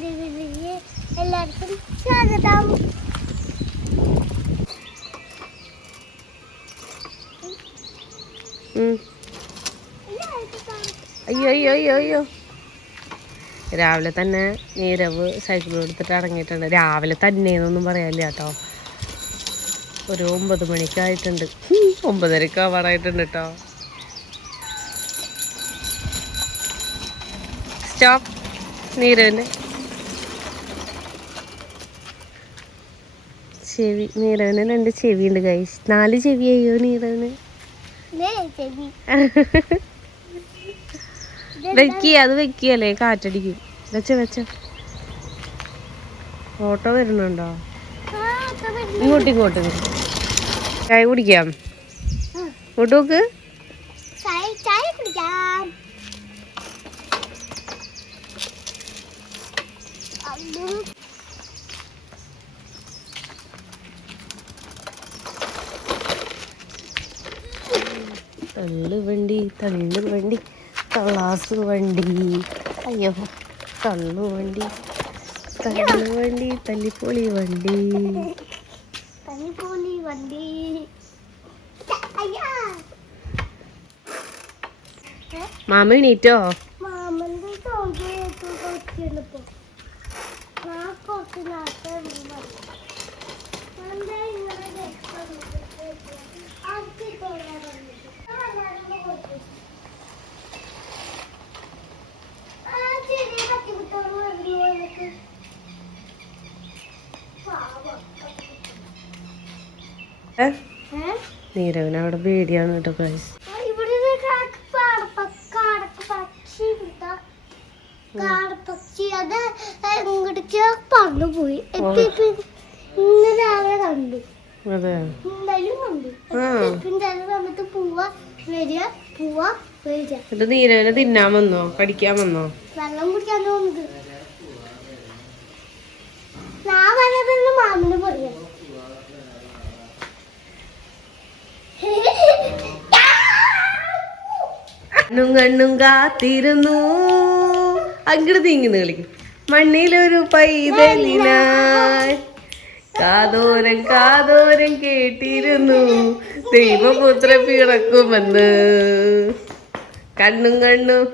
പുതിയ വീഡിയോയിൽ എല്ലാവർക്കും സ്വാഗതം. അയ്യോ അയ്യോ അയ്യോ അയ്യോ. രാവിലെ തന്നെ നീരവ് സൈക്കിൾ എടുത്തിട്ട് ഇറങ്ങിയിട്ടുണ്ട്. രാവിലെ തന്നെ എന്നൊന്നും പറയാനില്ല കേട്ടോ. ഒരു ഒമ്പത് മണിക്കായിട്ടുണ്ട് ഒമ്പതരക്ക് ആവാറായിട്ടുണ്ട് കേട്ടോ. സ്റ്റോപ്പ് നീരവിന്റെ ചെവി നീരവന് രണ്ട് ചെവി ഉണ്ട് കൈസ് നാല് ചെവി അയ്യോ നീരവന്? വെക്കി അത് വെക്കിയല്ലേ? കാറ്റടിക്കും. വെച്ച വെച്ച. ഓട്ടോ വരുന്നുണ്ടോ. ഇങ്ങോട്ട് ഇങ്ങോട്ട്. ചായ കുടിക്കാം? ഇങ്ങോട്ട് നോക്ക്. ചായ കുടിക്കാം അമ്മ. തള്ളു വണ്ടി തള്ളു വണ്ടി തള്ളാസ് വണ്ടി അയ്യോ തള്ളു വണ്ടി തള്ളു വണ്ടി തല്ലിപ്പൊളി വണ്ടി. തനിപ്പോലി വണ്ടി? മാമ എണീറ്റോ? മാമന്റെ സൗണ്ട് കേട്ട് കുറച്ചിരുന്നപ്പോ ഞാൻ കുറച്ച് നേരത്തെ ഇരുന്നു. എന്തേ ഇങ്ങനെ കേൾക്കുന്നത്? ആർക്ക് തോന്നാൻ തുടങ്ങിയത്? ആ, ഞാനൊന്ന് കൊടുത്തു. ആ, ചെറിയ തട്ടിവിട്ടോട് വരുന്നു എനിക്ക്. പാവം. അവിടെ പേടിയാണ് കേട്ടോ ഗൈസ് പക്ഷി അത് എങ്ങോട്ടേക്ക് ഇന്ന് രാവിലെ കണ്ടു. നീരവനെ തിന്നാൻ വന്നോ? കടിക്കാൻ വന്നോ? വെള്ളം കുടിക്കാൻ തോന്നുന്നത്. ഞാൻ മാമിന് പറയാം കണ്ണും കണ്ണും കാത്തിരുന്നു. അങ്ങോട്ട് ഇങ്ങനെ കളിക്കും. മണ്ണിലൊരു പൈതലിനായി കാതോരം കാതോരം കേട്ടിരുന്നു. ദൈവപുത്ര പിറക്കുമെന്ന്. കണ്ണും കണ്ണും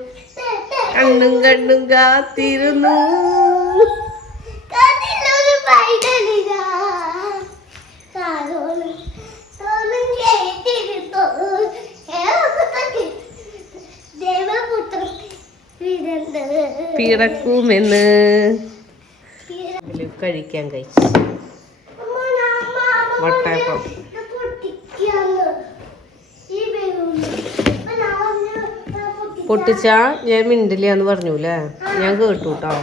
കണ്ണും കണ്ണും കാത്തിരുന്നു. പിറക്കുമെന്ന് കഴിക്കാൻ കഴിച്ചു. വട്ടയപ്പം. പൊട്ടിച്ചാ ഞാൻ മിണ്ടില്ല. എന്ന് പറഞ്ഞു അല്ലേ ഞാൻ കേട്ടു കേട്ടോ.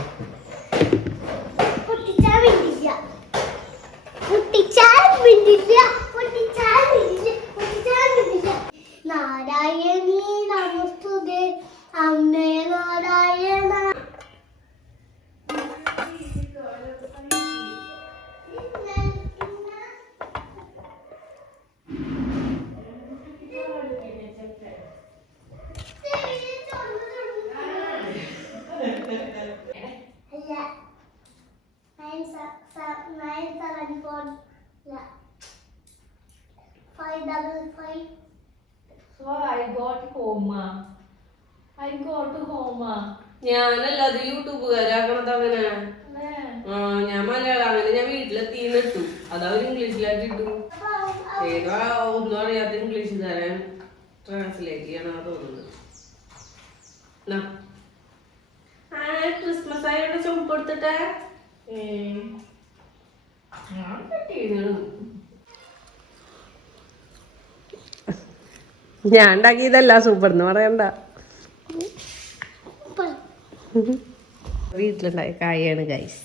നാരായണീ നമസ്തുതേ. അമ്മേ ഞാനല്ലാതെ യൂട്യൂബുകാരാക്കണത് അങ്ങനെ. ആ ഞാൻ മലയാളം അങ്ങനെ ഞാൻ വീട്ടിലെത്തിന്ന് ഇട്ടു. അതവർ ഇംഗ്ലീഷിലാക്കി ഇട്ടു. ഏതാ ഒന്നും അറിയാത്ത ഇംഗ്ലീഷുകാരൻ ട്രാൻസ്ലേറ്റ് ചെയ്യണം തോന്നുന്നത്. നാ. ആ, ക്രിസ്മസ് ആയിട്ട് ചുമപ്പ് എടുത്തിട്ടേ ഞാൻ കിട്ടിയിരുന്നു ഞാൻ ഉണ്ടാക്കിയതല്ല സൂപ്പർ എന്ന് പറയണ്ട. വീട്ടിലുണ്ടായ കായാണ് ഗൈസ്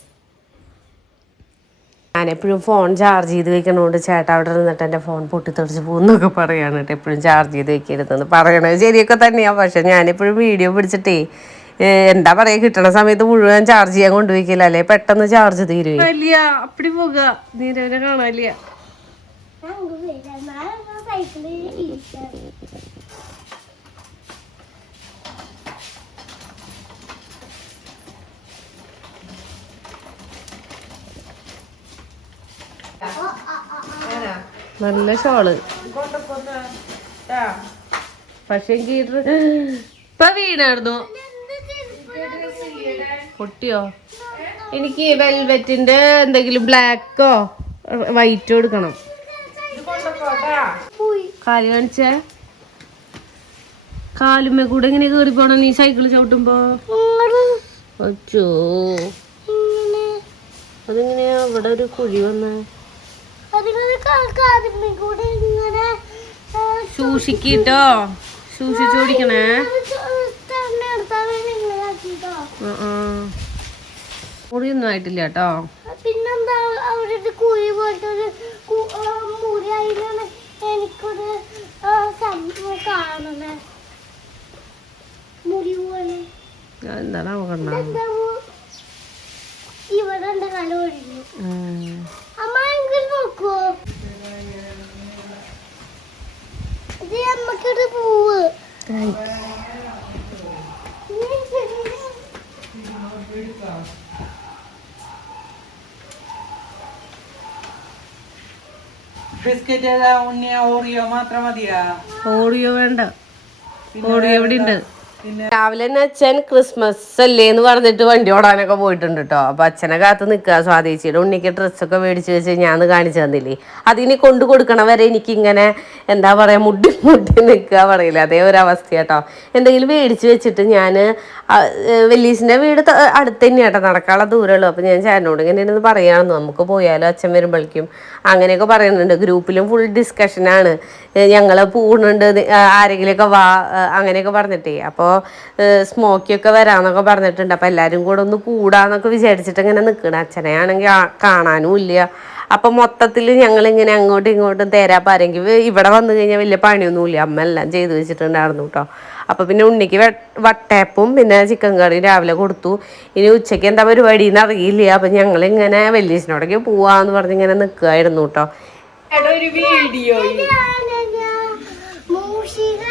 ഞാനെപ്പോഴും ഫോൺ ചാർജ് ചെയ്ത് വെക്കണോണ്ട് ചേട്ടൻ അവിടെ നിന്നിട്ട് എന്റെ ഫോൺ പൊട്ടിത്തെറിച്ച് പോകുന്നൊക്കെ പറയാണ് കേട്ടോ എപ്പോഴും ചാർജ് ചെയ്ത് വെക്കരുതെന്ന് പറയണത് ശരിയൊക്കെ തന്നെയാണ് പക്ഷെ ഞാനെപ്പോഴും വീഡിയോ പിടിച്ചിട്ടേ എന്താ പറയാ കിട്ടണ സമയത്ത് മുഴുവൻ ചാർജ് ചെയ്യാൻ കൊണ്ടുപോയിക്കില്ല അല്ലെ? പെട്ടെന്ന് ചാർജ് തീരുവേ. വലിയ അപ്പടി പോക. നീരവനെ കാണാനില്ല സൈക്കിളിൽ ഇരിക്കാം നല്ല ഷോൾ. പക്ഷെ ഇപ്പൊ വീണായിരുന്നു. പൊട്ടിയോ? എനിക്ക് വെൽവെറ്റിന്റെ എന്തെങ്കിലും ബ്ലാക്കോ വൈറ്റോ എടുക്കണം. കാലി കാൽ കാണിച്ചേ. കാലുമ്മ കൂടെ ഇങ്ങനെ കേറി പോണം? നീ സൈക്കിൾ ചവിട്ടുമ്പോ? അച്ചോ ഇങ്ങനെ. അതെങ്ങനെയാ? ഇവിടെ ഒരു കുഴി വന്ന. സൂക്ഷിക്കിട്ടോ സൂക്ഷിച്ചു ഓടിക്കണേ തന്നെ എടുത്താൽ ഇങ്ങനെ ആക്കിട്ടോ ആ, ആ. മുറിയൊന്നും ആയിട്ടില്ല കേട്ടോ. പിന്നെന്താ അവിടെ കുഴി പോലത്തെ ഒരു മുറി അതിലാണ് എനിക്കൊരു ആ, സംഭവം കാണുന്നത് മുറി പോലെ. എന്താണ് കണ്ണ എന്താ ഇവിടെ എന്റെ കല ഒഴിഞ്ഞു അമ്മ എങ്കിൽ നോക്കൂ ഇത് അമ്മക്കൊരു പൂവ് ബിസ്ക്കറ്റ് ഏതാ ഉണ്ണിയ ഓറിയോ മാത്രം മതിയാ? ഓറിയോ വേണ്ട. ഓറിയോ എവിടെ ഉണ്ട്. രാവിലെ തന്നെ അച്ഛൻ ക്രിസ്മസ് അല്ലേ എന്ന് പറഞ്ഞിട്ട് വണ്ടി ഓടാനൊക്കെ പോയിട്ടുണ്ട് കേട്ടോ അപ്പൊ അച്ഛനെ കാത്ത് നിൽക്കുക സ്വാദേശിയുടെ ഉണ്ണിക്ക് ഡ്രസ്സൊക്കെ മേടിച്ച് വെച്ച് ഞാൻ കാണിച്ചു തന്നില്ലേ? അതിനി കൊണ്ടു കൊടുക്കണ വരെ എനിക്കിങ്ങനെ എന്താ പറയാ മുട്ടി മുട്ടി നിൽക്കുക പറയില്ല? അതേ ഒരു അവസ്ഥ കേട്ടോ എന്തെങ്കിലും മേടിച്ച് വെച്ചിട്ട് ഞാൻ വെല്ലീസിന്റെ വീട് അടുത്ത് തന്നെയാട്ടോ നടക്കാനുള്ള ദൂരമുള്ളൂ. അപ്പൊ ഞാൻ ചേട്ടനോട് ഇങ്ങനെ ഇരുന്ന് പറയാണെന്ന് നമുക്ക് പോയാലോ അച്ഛൻ വരുമ്പോഴേക്കും? അങ്ങനെയൊക്കെ പറയുന്നുണ്ട്. ഗ്രൂപ്പിലും ഫുൾ ഡിസ്കഷനാണ് ഞങ്ങൾ പൂണുണ്ട് ആരെങ്കിലുമൊക്കെ വാ അങ്ങനെയൊക്കെ പറഞ്ഞിട്ടേ. അപ്പോൾ സ്മോക്കിയൊക്കെ വരാമെന്നൊക്കെ പറഞ്ഞിട്ടുണ്ട്. അപ്പോൾ എല്ലാവരും കൂടെ ഒന്ന് കൂടാന്നൊക്കെ വിചാരിച്ചിട്ട് ഇങ്ങനെ നിൽക്കണം അച്ഛനെ ആണെങ്കിൽ കാണാനും ഇല്ല. അപ്പം മൊത്തത്തിൽ ഞങ്ങളിങ്ങനെ അങ്ങോട്ടും ഇങ്ങോട്ടും തേരാപ്പാരെങ്കിൽ ഇവിടെ വന്നു കഴിഞ്ഞാൽ വലിയ പണിയൊന്നുമില്ല. അമ്മ എല്ലാം ചെയ്തു വെച്ചിട്ടുണ്ടായിരുന്നു കേട്ടോ അപ്പോൾ പിന്നെ ഉണ്ണിക്ക് വട്ടയപ്പും പിന്നെ ചിക്കൻ കറിയും രാവിലെ കൊടുത്തു. ഇനി ഉച്ചയ്ക്ക് എന്താ പരിപാടി എന്ന് അറിയില്ല. അപ്പം ഞങ്ങളിങ്ങനെ വലിയച്ഛനോടൊക്കെ പോവാന്ന് പറഞ്ഞ് ഇങ്ങനെ നിൽക്കുമായിരുന്നു കേട്ടോ ഒരു വീഡിയോ മൂഷിക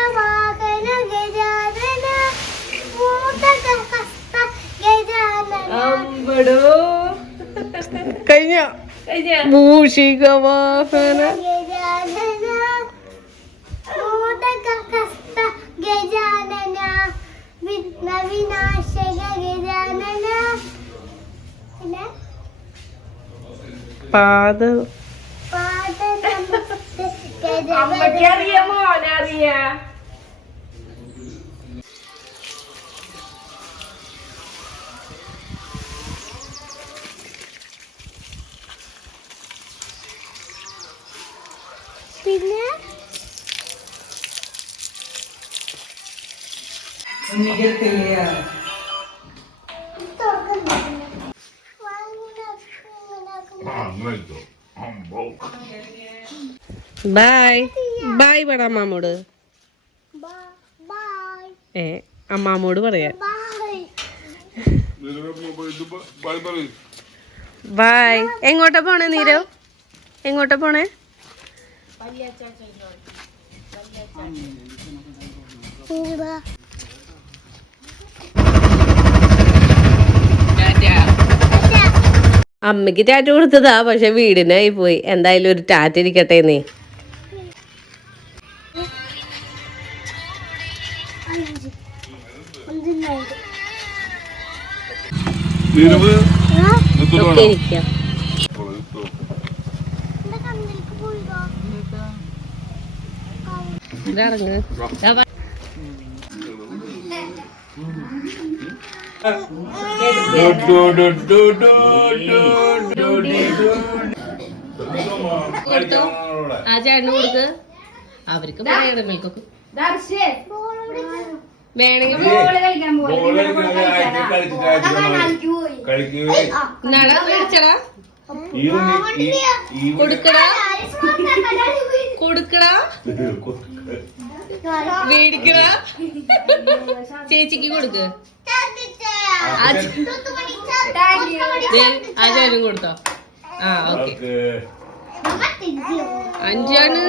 കഴിഞ്ഞ? മൂഷിക വാഹന. ഗജാനന വിനാശക ഗജാനന അറിയാമോ? നമസ്തേ പിന്നെ? ബായ്. ബായ് പറ അമ്മാമോട്. ഏ അമ്മാമോട് പറയാ. Bye bye. എങ്ങോട്ടാ പോണേ നീരവ് എങ്ങോട്ടാ പോണേ? അമ്മയ്ക്ക് ടാറ്റ കൊടുത്തതാ പക്ഷെ വീടിനായി പോയി. എന്തായാലും ഒരു ടാറ്റ ഇരിക്കട്ടെ നീ. ഇരിക്കാം. ആ ചേട്ടന് കൊടുക്ക് അവർക്ക് പറയണം മിൽക്കൊക്കെ ദർശേ വേണമെങ്കിൽ നട മേടിച്ചടാ കൊടുക്കടാ കൊടുക്കടാ മേടിക്കടാ. ചേച്ചിക്ക് കൊടുക്ക്. ആ ചേ- ദേ, ആ ചേട്ടനും കൊടുത്തോ. ആ ഓക്കെ. അഞ്ചാണ്.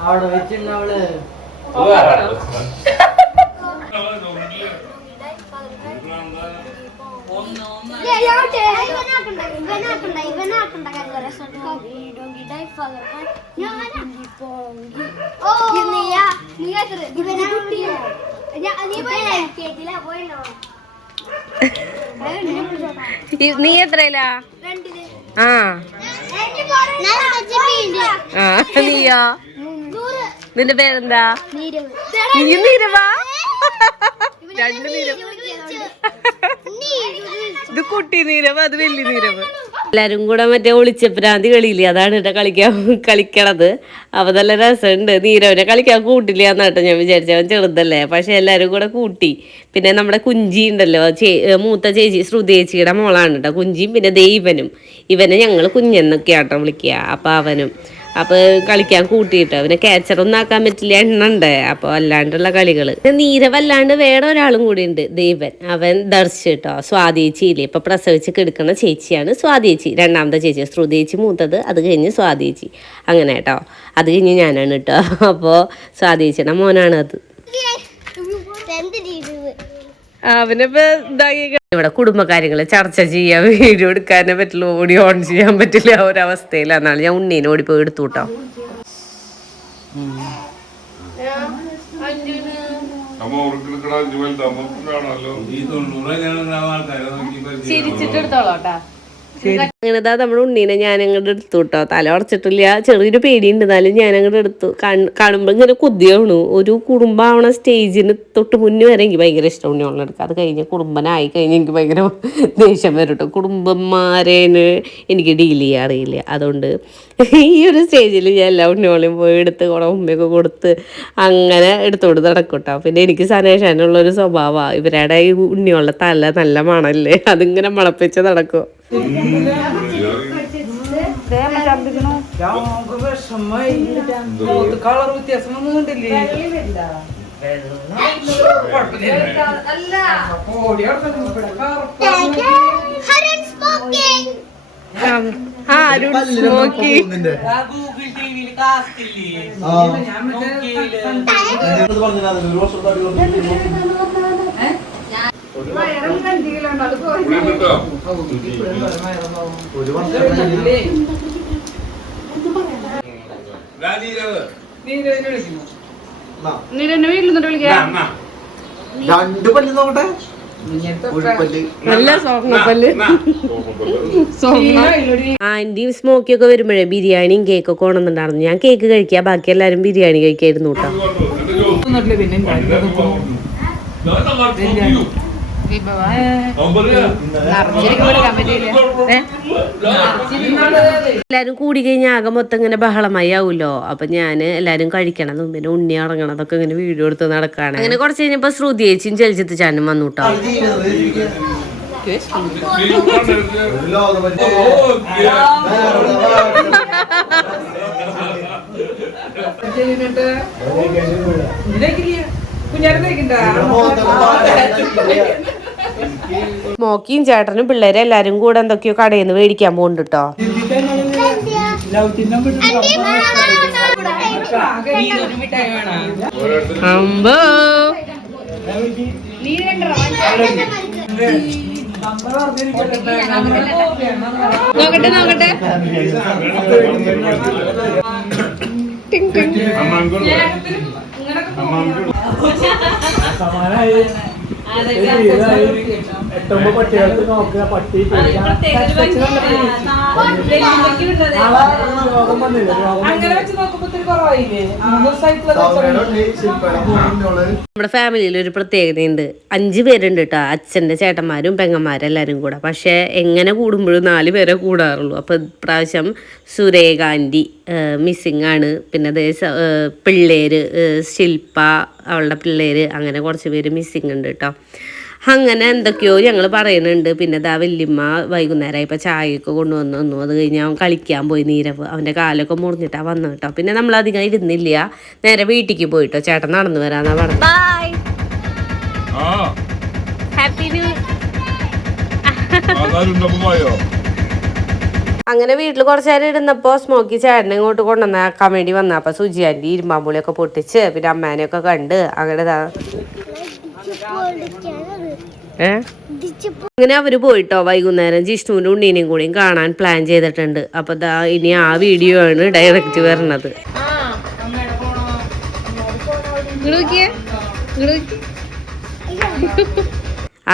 അവിടെ വെച്ചിരുന്ന അവൾ. നീ എത്രയിലാ? ആ. ആ നീയോ. നിന്റെ പേരെന്താ? നീ നീരവാ. രണ്ട് നീരവ്. ഇത് കുട്ടി നീരവ് അത് വലിയ നീരവ്. എല്ലാരും കൂടെ മറ്റേ ഒളിച്ചപ്രാന്തി കളിയില്ലേ? അതാണ് കേട്ടോ കളിക്കാൻ കളിക്കണത്. അപ്പൊ നല്ല രസമുണ്ട്. നീരവനെ കളിക്കാൻ കൂട്ടില്ല എന്നാട്ടോ ഞാൻ വിചാരിച്ചവൻ അവൻ ചെറുതല്ലേ. പക്ഷെ എല്ലാരും കൂടെ കൂട്ടി. പിന്നെ നമ്മുടെ കുഞ്ചി ഉണ്ടല്ലോ. ചേ മൂത്ത ചേച്ചി ശ്രുതി ചേച്ചിയുടെ മോളാണ് കേട്ടോ കുഞ്ചിയും പിന്നെ ദൈവനും. ഇവനെ ഞങ്ങൾ കുഞ്ഞെന്നൊക്കെയാട്ടോ വിളിക്കുക. അപ്പൊ അവനും. അപ്പൊ കളിക്കാൻ കൂട്ടിയിട്ട്. അവനെ ക്യാച്ചറൊന്നും ആക്കാൻ പറ്റില്ല എണ്ണണ്ടേ. അപ്പൊ അല്ലാണ്ടുള്ള കളികൾ നീരവല്ലാണ്ട് വേറെ ഒരാളും കൂടി ഉണ്ട് ദൈവൻ. അവൻ ദർശ് കേട്ടോ സ്വാതേച്ചിയില്ലേ ഇപ്പൊ പ്രസവിച്ച് കിടക്കുന്ന ചേച്ചിയാണ് സ്വാതേച്ചി രണ്ടാമത്തെ ചേച്ചി ശ്രുതേച്ചി മൂത്തത് അത് കഴിഞ്ഞ് സ്വാതേച്ചി അങ്ങനെ കേട്ടോ അത് കഴിഞ്ഞ് ഞാനാണ് കേട്ടോ അപ്പോൾ സ്വാതേച്ചിയുടെ മോനാണ് അത് അവനിപ്പോ ഇതായി ഇവിടെ കുടുംബകാര്യങ്ങൾ ചർച്ച ചെയ്യാൻ വീഡിയോ എടുക്കാനേ പറ്റില്ല ഓടി ഓൺ ചെയ്യാൻ പറ്റില്ല ആ ഒരു അവസ്ഥയിലാണ് ഞാൻ ഉണ്ണീനെ ഓടിപ്പോയി എടുത്തു കേട്ടോ അമ്മ അങ്ങനെ ഇതാ നമ്മുടെ ഉണ്ണീനെ ഞാൻ അങ്ങോട്ട് എടുത്തു കേട്ടോ തല ഉറച്ചിട്ടില്ല ചെറിയൊരു പേടിയുണ്ട്. എന്നാലും ഞാൻ അങ്ങോട്ട് എടുത്തു കാണുമ്പോൾ ഇങ്ങനെ കുതിയാവണു ഒരു കുടുംബമാവണ സ്റ്റേജിന് തൊട്ട് മുന്നേ വരെ എനിക്ക് ഭയങ്കര ഇഷ്ടം ഉണ്ണിയോളം എടുക്കുക അത് കഴിഞ്ഞ് കുടുംബനായി കഴിഞ്ഞ് എനിക്ക് ഭയങ്കര ദേഷ്യം വരും കേട്ടോ കുടുംബന്മാരേന് എനിക്ക് ഡീൽ ചെയ്യാൻ അറിയില്ല. അതുകൊണ്ട് ഈ ഒരു സ്റ്റേജിൽ ഞാൻ എല്ലാ ഉണ്ണിയോളയും പോയി എടുത്ത് കുറെ ഉമ്മയൊക്കെ കൊടുത്ത് അങ്ങനെ എടുത്തോണ്ട് നടക്കും പിന്നെ എനിക്ക് സനേഷാനുള്ള ഒരു സ്വഭാവമാണ് ഇവരുടെ ഈ ഉണ്ണിയോളുടെ തല നല്ല മണല്ലേ? അതിങ്ങനെ മണപ്പിച്ച് നടക്കും. നമുക്ക് വിഷമായി കളർ വ്യത്യാസം ഒന്നും കണ്ടില്ലേ ഓടി അവിടെ ഇവിടെ കറുപ്പ് ആ അരുൺ സ്മോക്കി ഗൂഗിൾ ടിവിയിൽ കാസ്റ്റ് ഇല്ലേ ഞാൻ വീട്ടിൽ വിളിക്കാം. രണ്ട് പല്ല് നോക്കട്ടെ? നല്ല ആന്റിയും സ്മോക്കിയൊക്കെ വരുമ്പോഴേ ബിരിയാണിയും കേക്ക് ഒക്കെ ഉണന്നുണ്ടായിരുന്നു ഞാൻ കേക്ക് കഴിക്കുക ബാക്കി എല്ലാരും ബിരിയാണി കഴിക്കായിരുന്നു കേട്ടോ. എല്ലാവരും കൂടി കഴിഞ്ഞാൽ ആകെ മൊത്തം ഇങ്ങനെ ബഹളമായി ആവുമല്ലോ അപ്പൊ ഞാൻ എല്ലാരും കഴിക്കണതും പിന്നെ ഉണ്ണി ഇറങ്ങണതൊക്കെ ഇങ്ങനെ വീഡിയോ എടുത്ത് നടക്കാണ്. അങ്ങനെ കുറച്ച് കഴിഞ്ഞപ്പോ ശ്രുതി ചേച്ചിയും ചലച്ചിത്ത് ചാനും വന്നു കേട്ടോ. പറ്റി മോക്കിയും ചേട്ടനും പിള്ളേരെ എല്ലാരും കൂടെ എന്തൊക്കെയോ കടയിൽ നിന്ന് മേടിക്കാൻ പോകുന്നുണ്ട് കേട്ടോ മിഠായി വേണം അമ്പോ. നോക്കട്ടെ നോക്കട്ടെ. അങ്ങനെ എട്ടുമ്പോ പട്ടികൾക്ക് നോക്കുക പട്ടി രോഗം വന്നില്ല? നമ്മുടെ ഫാമിലിയിൽ ഒരു പ്രത്യേകതയുണ്ട്. അഞ്ചു പേരുണ്ട് കേട്ടോ അച്ഛന്റെ ചേട്ടന്മാരും പെങ്ങന്മാരും എല്ലാവരും കൂടെ. പക്ഷേ എങ്ങനെ കൂടുമ്പോഴും നാല് പേരെ കൂടാറുള്ളൂ. അപ്പോൾ ഇപ്രാവശ്യം ആന്റി മിസ്സിങ് ആണ്. പിന്നെ അതേ പിള്ളേര് ശില്പ അവളുടെ പിള്ളേര് അങ്ങനെ കുറച്ച് പേര് മിസ്സിങ് ഉണ്ട് കേട്ടോ അങ്ങനെ എന്തൊക്കെയോ ഞങ്ങൾ പറയുന്നുണ്ട്. പിന്നെ ദാ വല്യമ്മ വൈകുന്നേരം ഇപ്പം ചായയൊക്കെ കൊണ്ടുവന്നു വന്നു അത് കഴിഞ്ഞ് അവൻ കളിക്കാൻ പോയി നീരവ്. അവന്റെ കാലൊക്കെ മുറിഞ്ഞിട്ടാണ് വന്നു കേട്ടോ. പിന്നെ നമ്മൾ അധികം ഇരുന്നില്ല. നേരെ വീട്ടിലേക്ക് പോയിട്ടോ. ചേട്ടൻ നടന്നു വരാന്നാ പറഞ്ഞത്. ബൈ ഹാപ്പി ന്യൂ അങ്ങനെ വീട്ടിൽ കുറച്ച് നേരം ഇരുന്നപ്പോൾ സ്മോക്കി ചേട്ടനെ ഇങ്ങോട്ട് കൊണ്ടുവന്നാക്കാൻ വേണ്ടി വന്ന. അപ്പൊ സുജിയാന്റെ ഇരുമ്പാമ്പുളിയൊക്കെ പൊട്ടിച്ച് പിന്നെ അമ്മേനെയൊക്കെ കണ്ട് അങ്ങനെ ദാ ഏ? അങ്ങനെ അവർ പോയിട്ടോ വൈകുന്നേരം ജിഷ്ണുവിന്റെ ഉണ്ണീനെയും കൂടിയും കാണാൻ പ്ലാൻ ചെയ്തിട്ടുണ്ട്. അപ്പൊ ദാ ഇനി ആ വീഡിയോ ആണ് ഡയറക്റ്റ് വരണത്.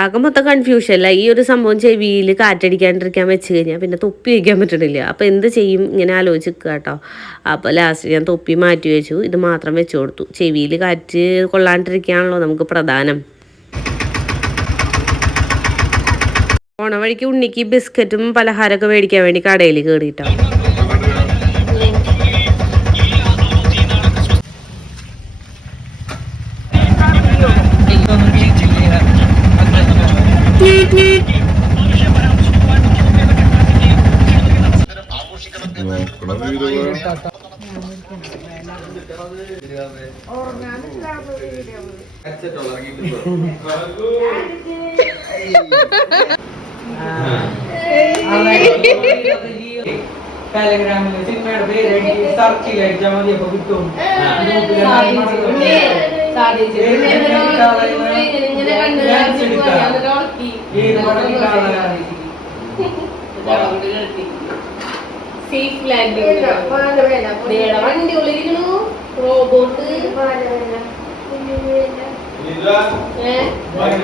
ആകെ മൊത്തം കൺഫ്യൂഷനല്ല ഈ ഒരു സംഭവം ചെവിയിൽ കാറ്റടിക്കാണ്ടിരിക്കാൻ വെച്ച് കഴിഞ്ഞാൽ പിന്നെ തൊപ്പി വയ്ക്കാൻ പറ്റണില്ല. അപ്പോൾ എന്ത് ചെയ്യും? ഇങ്ങനെ ആലോചിച്ച് നിൽക്കുക കേട്ടോ. അപ്പോൾ ലാസ്റ്റ് ഞാൻ തൊപ്പി മാറ്റി വെച്ചു. ഇത് മാത്രം വെച്ചു കൊടുത്തു. ചെവിയിൽ കാറ്റ് കൊള്ളാണ്ടിരിക്കുകയാണല്ലോ നമുക്ക് പ്രധാനം. ഓണ വഴിക്ക് ഉണ്ണിക്ക് ബിസ്ക്കറ്റും പലഹാരമൊക്കെ മേടിക്കാൻ വേണ്ടി കടയിൽ കയറിയിട്ടോ ടെലഗ്രാമിൽ സിനിമയുടെ പേര് സെർച്ച് ചെയ്ത് അടിച്ചാൽ മതി അപ്പൊ കിട്ടും വണ്ടി ഉള്ളിരിക്കണു റോബോട്ട്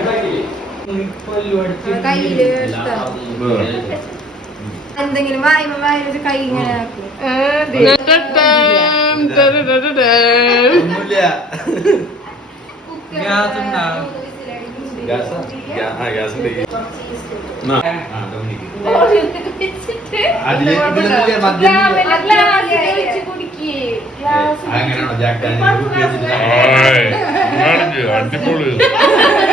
അടിച്ച് എന്തെങ്കിലും വായുമ്പോ വായു കൈ ഇങ്ങനെ അടിപൊളി.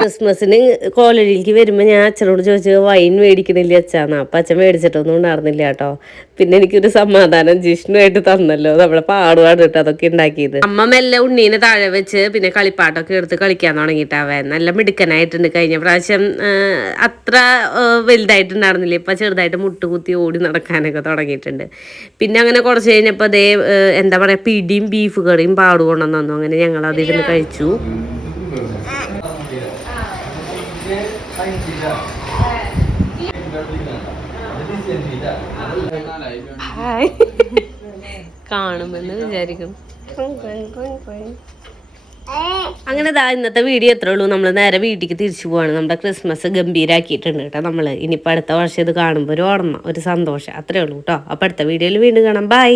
ക്രിസ്മസിന് കോളേജിലേക്ക് വരുമ്പോ ഞാൻ അച്ഛനോട് ചോദിച്ചു വൈൻ മേടിക്കണില്ല അച്ഛാന്ന് അപ്പൊ അച്ഛൻ മേടിച്ചിട്ടൊന്നും ഉണ്ടായിരുന്നില്ല കേട്ടോ. പിന്നെ എനിക്കൊരു സമാധാനം ജിഷ്ണുമായിട്ട് തന്നല്ലോ. നമ്മളെ പാടുപാട് കേട്ടോ അതൊക്കെ ഉണ്ടാക്കിയത്. അമ്മ മെല്ലെ ഉണ്ണീനെ താഴെ വെച്ച് പിന്നെ കളിപ്പാട്ടൊക്കെ എടുത്ത് കളിക്കാൻ തുടങ്ങിയിട്ടാവൻ നല്ല മിടുക്കനായിട്ടുണ്ട്. കഴിഞ്ഞ പ്രാവശ്യം അത്ര അത്ര ആ, നടന്നില്ല? ഇപ്പം ചെറുതായിട്ട് മുട്ടുകുത്തി ഓടി നടക്കാനൊക്കെ തുടങ്ങിയിട്ടുണ്ട്. പിന്നെ അങ്ങനെ കുറച്ച് കഴിഞ്ഞപ്പോൾ അതേ എന്താ പറയുക പിടിയും ബീഫ് കറിയും പാടുകൊണ്ടെന്നു തന്നു. അങ്ങനെ ഞങ്ങൾ അതിരുന്ന് കഴിച്ചു. കാണുമെന്ന് വിചാരിക്കും അങ്ങനെ ദാ ഇന്നത്തെ വീഡിയോ എത്ര ഉള്ളൂ. നമ്മൾ നേരെ വീട്ടിലേക്ക് തിരിച്ചു പോവാണ്. നമ്മുടെ ക്രിസ്മസ് ഗംഭീരാക്കിയിട്ടുണ്ട് കേട്ടോ നമ്മൾ ഇനിയിപ്പോൾ അടുത്ത വർഷം ഇത് കാണുമ്പോൾ ഒരു ഓർമ്മ ഒരു സന്തോഷം. അത്രേ ഉള്ളൂ കേട്ടോ. അപ്പോൾ അടുത്ത വീഡിയോയിൽ വീണ്ടും കാണാം. ബൈ